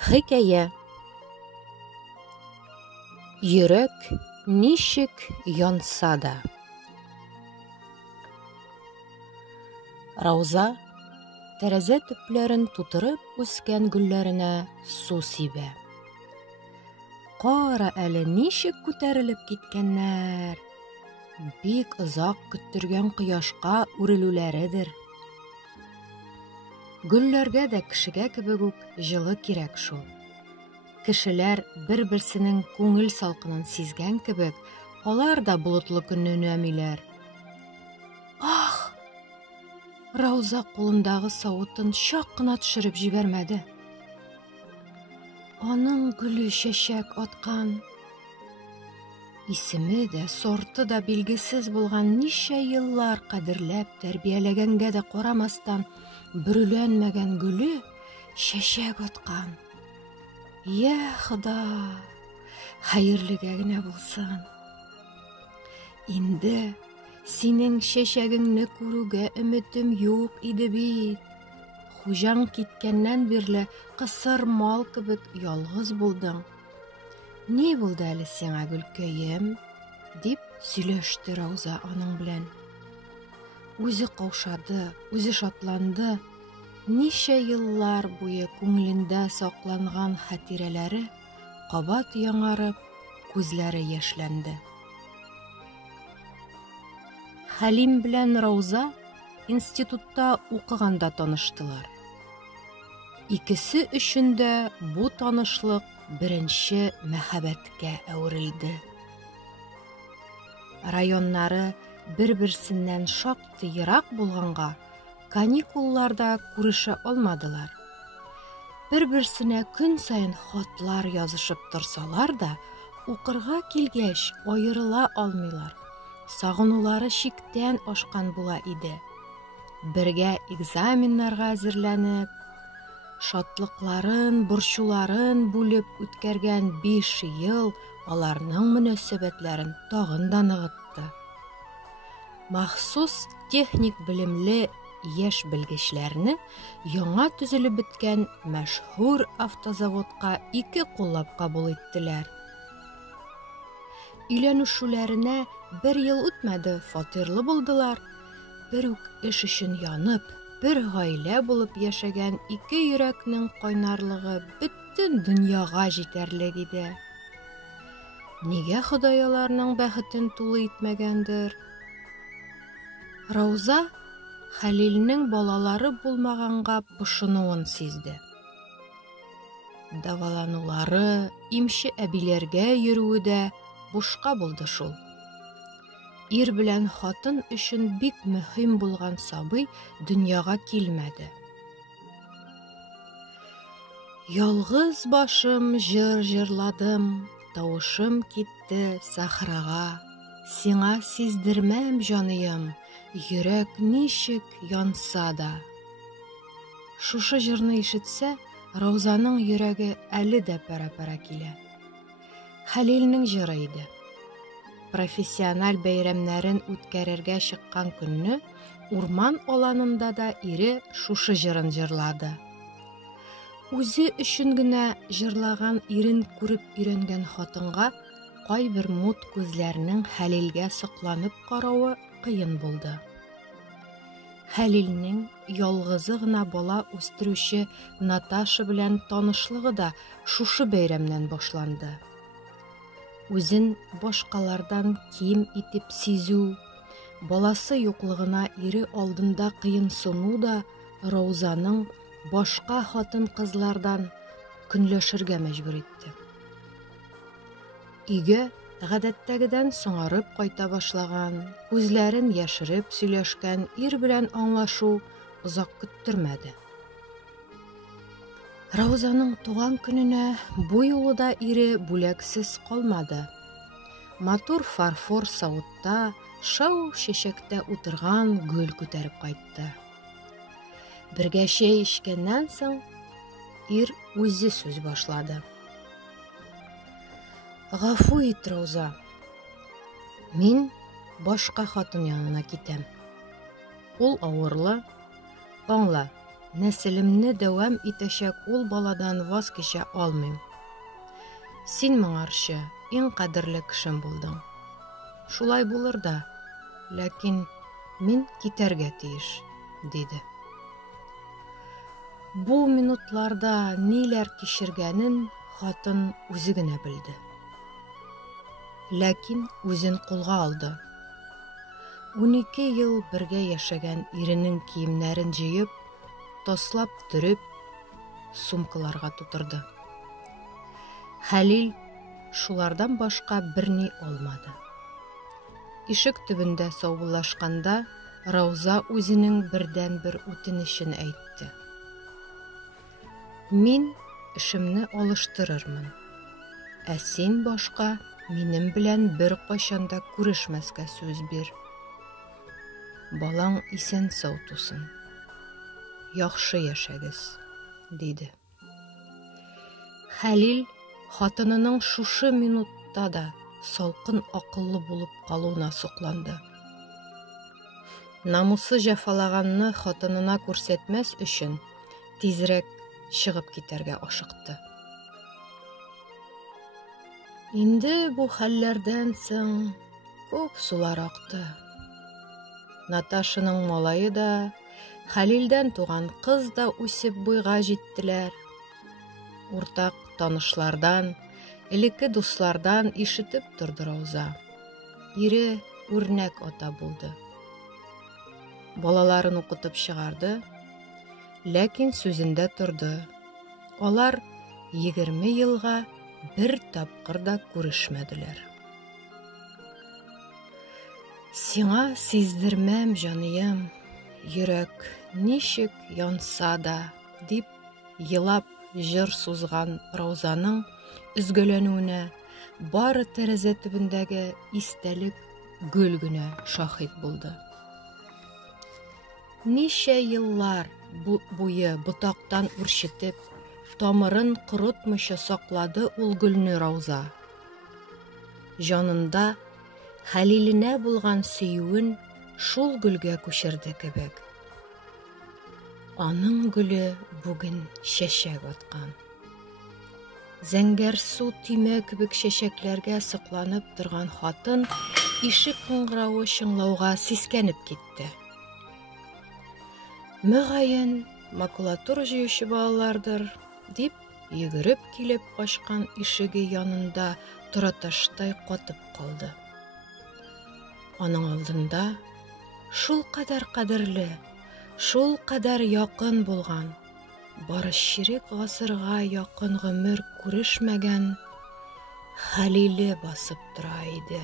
Хикәйә. Йөрәк ничек янса да. Рауза тәрәзә төпләрен тутырып үскән гөлләренә су сибә. Кара әле ничек күтәрелеп киткәннәр. Бик озак көттергән кояшка үрелүләредер. Гөлләргә дә кешегә кебек үк җылы кирәк шул. Кешеләр бер-берсенең күңел салкынын сизгән кебек, алар да болытлы көнне үнәмиләр. Ах! Рауза кулындагы савытын чак кына төшереп җибәрмәде. Аның гөле чәчәк аткан. Исеме дә, сорты да билгесез булган ничә еллар кадерләп тәрбияләгәнгә дә карамастан бөрүләнмәгән гөле чәчәк аткан. Я Хода, хәерлегә генә булсын. Инде синең чәчәгеңне күрүгә өметем юк иде бит. Хуҗаң киткәннән бирле кысыр мал кебек ялгыз булдың. Ни булды әле сиңа, Гөлкәем? Дип сөйләште Рауза аның белән. Үзе каушады, үзе шатланды. Ничә еллар буе күңелендә сакланган хатирәләре кабат яңарып, күзләре яшьләнде. Хәлим белән Рауза институтта укыганда таныштылар. Икесе өчен дә бу танышлык беренче мәхәббәткә әверелде. Районнары бер-берсеннән шактый ерак булганга, каникулларда күрешә алмадылар. Бер-берсенә көн саен хатлар язышып торсалар да, укырга килгәч аерыла алмыйлар. Сагынулары чиктән ашкан була иде. Бергә экзаменнарга әзерләнеп, шатлыкларын, борчуларын бүлеп үткәргән 5 ел аларның мөнәсәбәтләрен тагын да ныгытты. Махсус техник белемле яшь белгечләрне яңа төзелеп беткән мәшһүр автозаводка 2 куллап кабул иттеләр. Өйләнүшүләренә 1 ел үтмәде, фатирлы булдылар. Бер үк эш өчен янып, бер гаилә булып яшәгән 2 йөрәкнең кайнарлыгы бөтен дөньяга җитәрлек иде. Нигә Ходай аларның бәхетен тулы итмәгәндер? Рауза Хәлилнең балалары булмаганга пошынуын сизде. Даваланулары, имче әбиләргә йөрүе дә бушка булды шул. Ир белән хатын өчен бик мөһим булган сабый дөньяга килмәде. Ялгыз башым җыр җырладым, тавышым китте сахрага. Сиңа сиздермәм җаныем, йөрәк ничек янса да. Шушы җырны ишетсә, Раузаның йөрәге әле дә пәрә-пәрә килә. Хәлилнең җыры иде. Профессиональ бәйрәмнәрен үткәрергә чыккан көнне урман аланында да ире шушы җырын җырлады. Үзе өчен генә җырлаган ирен күреп өйрәнгән хатынга кайбер мут күзләрнең Хәлилгә сокланып каравы кыен булды. Хәлилнең ялгызы гына бала үстерүче Наташа белән танышлыгы да шушы бәйрәмнән башланды. Үзен башкалардан ким итеп сизү, баласы юклыгына ире алдында кыенсыну да Раузаның башка хатын-кызлардан көнләшергә мәҗбүр итте. Өйгә гадәттәгедән соңарып кайта башлаган, күзләрен яшереп сөйләшкән ир белән аңлашу озак көттермәде. Раузаның туган көненә бу юлы да ире бүләксез калмады. Матур фарфор савытта, шау чәчәктә утырган гөл күтәреп кайтты. Бергә чәй эчкәннән соң ир үзе сүз башлады. Гафу ит, Рауза. Мин башка хатын янына китәм. Ул авырлы. Аңла, нәселемне дәвам итәчәк ул баладан ваз кичә алмыйм. Син моңарчы иң кадерле кешем булдың. Шулай булыр да, ләкин мин китәргә тиеш, диде. Бу минутларда ниләр кичергәнен хатын үзе генә белде. Ләкин үзен кулга алды. 12 ел бергә яшәгән иренең киемнәрен җыеп, таслап төреп, сумкаларга тутырды. Хәлил шулардан башка берни алмады. Ишек төбендә саубуллашканда Рауза үзенең бердән-бер үтенечен әйтте. Мин эшемне алыштырырмын. Ә син башка минем белән бер кайчанда күрешмәскә сүз бир. Балаң исән сау тусын. Яхшы яшәгез, диде. Хәлил хатынының шушы минутта да салкын акыллы булып калуына сокланды. Намусы җәфалаганны хатынына күрсәтмәс өчен тизрәк чыгып китәргә ашыкты. Инде бу хәлләрдән соң күп сулар акты. Наташаның малае да, Хәлилдән туган кыз да үсеп буйга җиттеләр. Уртак танышлардан, элекке дуслардан ишетеп торды Рауза. Ире үрнәк ата булды. Балаларын укытып чыгарды, ләкин сүзендә торды. Алар 20 елга бер тапкыр да күрешмәделәр. Сиңа сиздермәм, җаныем, йөрәк ничек янса да, дип елап җыр сузган Раузаның üzгәләнүенә бары тәрәзә төбендәге истәлек гөл генә шаһит булды. Ничә еллар буе ботактан үрчетеп, тамырын корытмыйча саклады ул гөлне Рауза. Җанында Хәлиленә булган сөюен шул гөлгә күчерде кебек. Аның гөле бүген чәчәк аткан. Зәңгәр су тимә кебек чәчәкләргә сыкланып торган хатын ишек кыңгырауы чыңлауга сискәнеп китте. Мөгаен, макулатура җыючы балалардыр, дип йөгереп килеп качкан ишеге янында тораташтай катып калды. Аның алдында шул кадәр кадерле, шул кадәр якын булган, бары чирек гасырга якын гомер күрешмәгән Хәлиле басып тора иде.